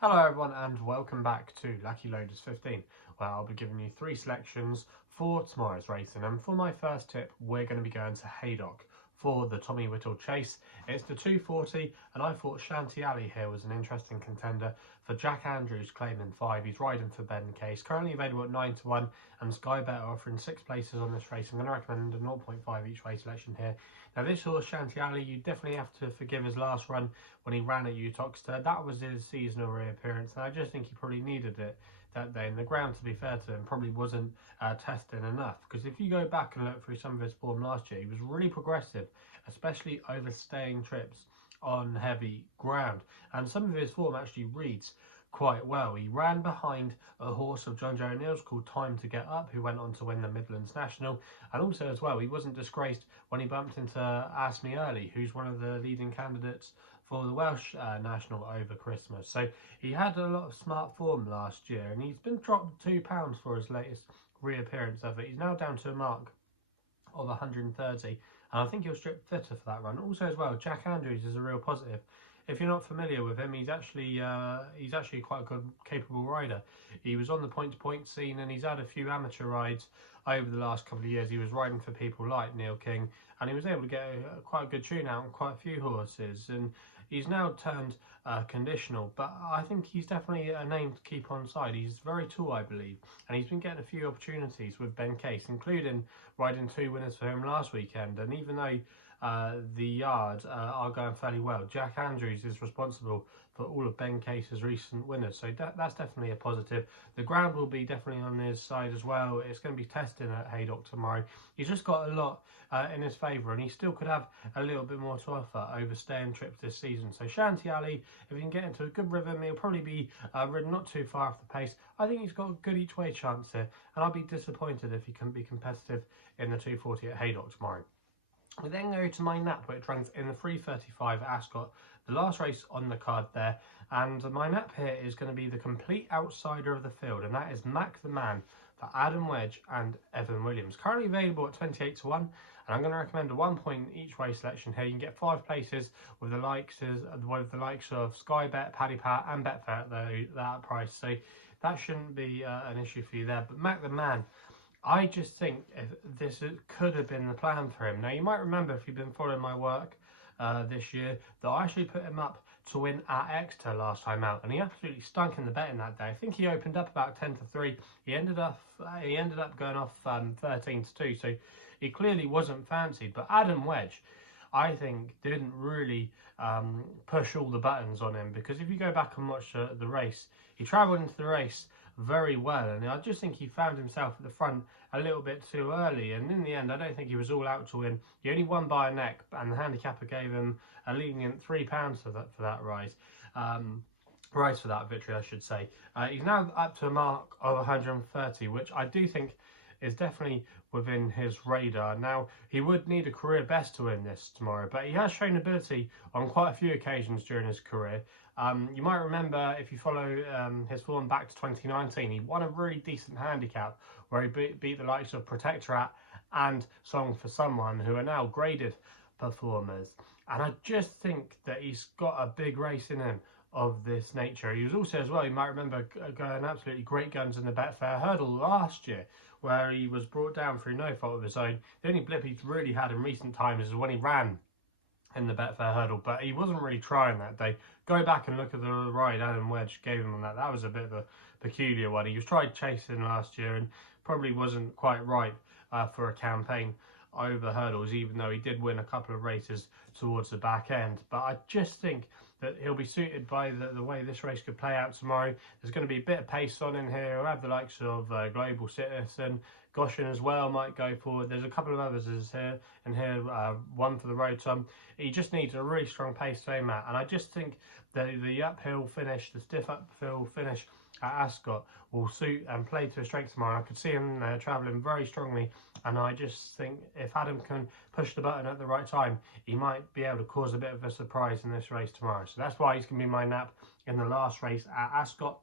Hello everyone and welcome back to Lucky Loaders 15, where I'll be giving you 3 selections for tomorrow's racing. And for my first tip, we're going to be going to Haydock for the Tommy Whittle Chase. It's the 240, and I thought Shanty here was an interesting contender for Jack Andrews, claiming 5. He's riding for Ben Case, currently available at 9 to 1, and SkyBet are offering 6 places on this race. I'm going to recommend a 0.5 each way selection here. Now this horse, Shanty, you definitely have to forgive his last run when he ran at Uttoxeter. That was his seasonal reappearance, and I just think he probably needed it that day. And the ground, to be fair to him, probably wasn't testing enough, because if you go back and look through some of his form last year, he was really progressive, especially overstaying trips on heavy ground, and some of his form actually reads quite well. He ran behind a horse of John Joe O'Neill's called Time to Get Up, who went on to win the Midlands National, and also as well he wasn't disgraced when he bumped into Ask Me Early, who's one of the leading candidates for the Welsh National over Christmas. So he had a lot of smart form last year, and he's been dropped £2 for his latest reappearance effort. He's now down to a mark of 130, and I think he'll strip fitter for that run. Also as well, Jack Andrews is a real positive. If you're not familiar with him, he's actually quite a good, capable rider. He was on the point-to-point scene, and he's had a few amateur rides over the last couple of years. He was riding for people like Neil King, and he was able to get quite a good tune out on quite a few horses. And he's now turned conditional, but I think he's definitely a name to keep on side. He's very tall, I believe, and he's been getting a few opportunities with Ben Case, including riding 2 winners for him last weekend. And even though the yards are going fairly well, Jack Andrews is responsible for all of Ben Case's recent winners, so that's definitely a positive. The ground will be definitely on his side as well. It's going to be testing at Haydock tomorrow. He's just got a lot in his favour, and he still could have a little bit more to offer over staying trips this season. So Shanty, if he can get into a good rhythm, he'll probably be ridden not too far off the pace. I think he's got a good each way chance here, and I'll be disappointed if he couldn't be competitive in the 240 at Haydock tomorrow. We then go to my nap, which runs in the 3:35 at Ascot, the last race on the card there. And my nap here is going to be the complete outsider of the field, and that is Mack the Man for Adam Wedge and Evan Williams. Currently available at 28 to 1, and I'm going to recommend a 1 point each way selection here. You can get 5 places with the likes of SkyBet, Paddy Power, and Betfair at that price. So that shouldn't be an issue for you there. But Mack the Man, I just think this could have been the plan for him. Now, you might remember, if you've been following my work this year, that I actually put him up to win at Exeter last time out, and he absolutely stunk in the betting that day. I think he opened up about 10 to 3. He ended up going off 13 to 2, so he clearly wasn't fancied. But Adam Wedge, I think, didn't really push all the buttons on him, because if you go back and watch the race, he travelled into the race very well, and I just think he found himself at the front a little bit too early, and in the end I don't think he was all out to win. He only won by a neck, and the handicapper gave him a lenient £3 for that rise for that victory, I should say. He's now up to a mark of 130, which I do think is definitely within his radar. Now, he would need a career best to win this tomorrow, but he has shown ability on quite a few occasions during his career. You might remember, if you follow his form back to 2019, he won a really decent handicap where he beat the likes of Protectorat and Song for Someone, who are now graded performers. And I just think that he's got a big race in him of this nature. He was also, as well, you might remember, going absolutely great guns in the Betfair Hurdle last year, where he was brought down through no fault of his own. The only blip he's really had in recent times is when he ran in the Betfair Hurdle, but he wasn't really trying that day. Go back and look at the ride Adam Wedge gave him on that. That was a bit of a peculiar one. He was tried chasing last year and probably wasn't quite right for a campaign over hurdles, even though he did win a couple of races towards the back end. But I just think that he'll be suited by the way this race could play out tomorrow. There's going to be a bit of pace on in here. He'll have the likes of Global Citizen, Goshen as well might go forward. There's a couple of others here, one for the road. So he just needs a really strong pace to aim at, and I just think the uphill finish, the stiff uphill finish at Ascot will suit and play to his strength tomorrow. I could see him travelling very strongly, and I just think if Adam can push the button at the right time, he might be able to cause a bit of a surprise in this race tomorrow. So that's why he's going to be my nap in the last race at Ascot.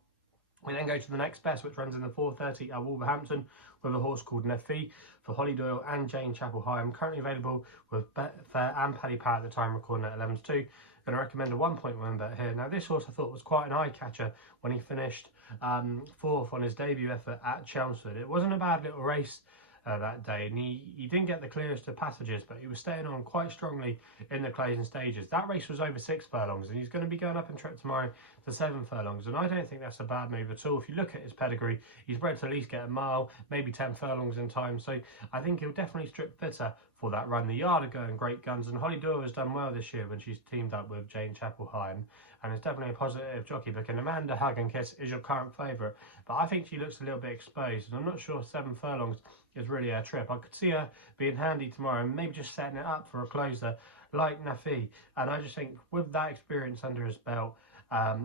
We then go to the next best, which runs in the 4:30 at Wolverhampton, with a horse called Nafee for Holly Doyle and Jane Chapel High. I'm currently available with Betfair and Paddy Power at the time recording at 11 to 2. going to recommend a 1-point win bet here. Now, this horse I thought was quite an eye-catcher when he finished 4th on his debut effort at Chelmsford. It wasn't a bad little race that day, and he didn't get the clearest of passages, but he was staying on quite strongly in the closing stages. That race was over 6 furlongs, and he's going to be going up in trip tomorrow to 7 furlongs, and I don't think that's a bad move at all. If you look at his pedigree, he's bred to at least get a mile, maybe 10 furlongs in time, so I think he'll definitely strip fitter for that run. The yard are going great guns, and Holly Doyle has done well this year when she's teamed up with Jane Chapel-Hyam, and it's definitely a positive jockey book. And Amanda Hug and Kiss is your current favourite, but I think she looks a little bit exposed, and I'm not sure 7 furlongs is really her trip. I could see her being handy tomorrow and maybe just setting it up for a closer like Nafee, and I just think with that experience under his belt, I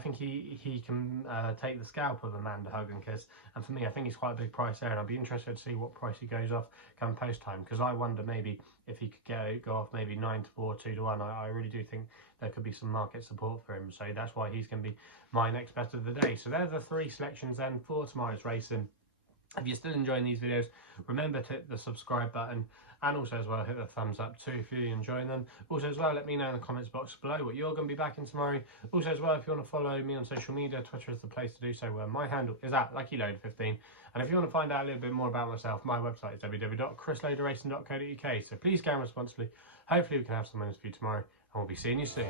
think he can take the scalp of Amanda Hug and Kiss, and for me I think he's quite a big price there, and I'd be interested to see what price he goes off come post time, because I wonder maybe if he could go off maybe 9 to 4, 2 to 1. I really do think there could be some market support for him, so that's why he's going to be my next bet of the day. So there's the 3 selections then for tomorrow's racing. If you're still enjoying these videos, remember to hit the subscribe button, and also as well hit the thumbs up too if you're enjoying them. Also as well, let me know in the comments box below what you're going to be backing tomorrow. Also as well, if you want to follow me on social media, Twitter is the place to do so, where my handle is at LuckyLoader15. And if you want to find out a little bit more about myself, my website is www.chrisloaderracing.co.uk. So please gamble responsibly. Hopefully we can have some winners for you tomorrow, and we'll be seeing you soon.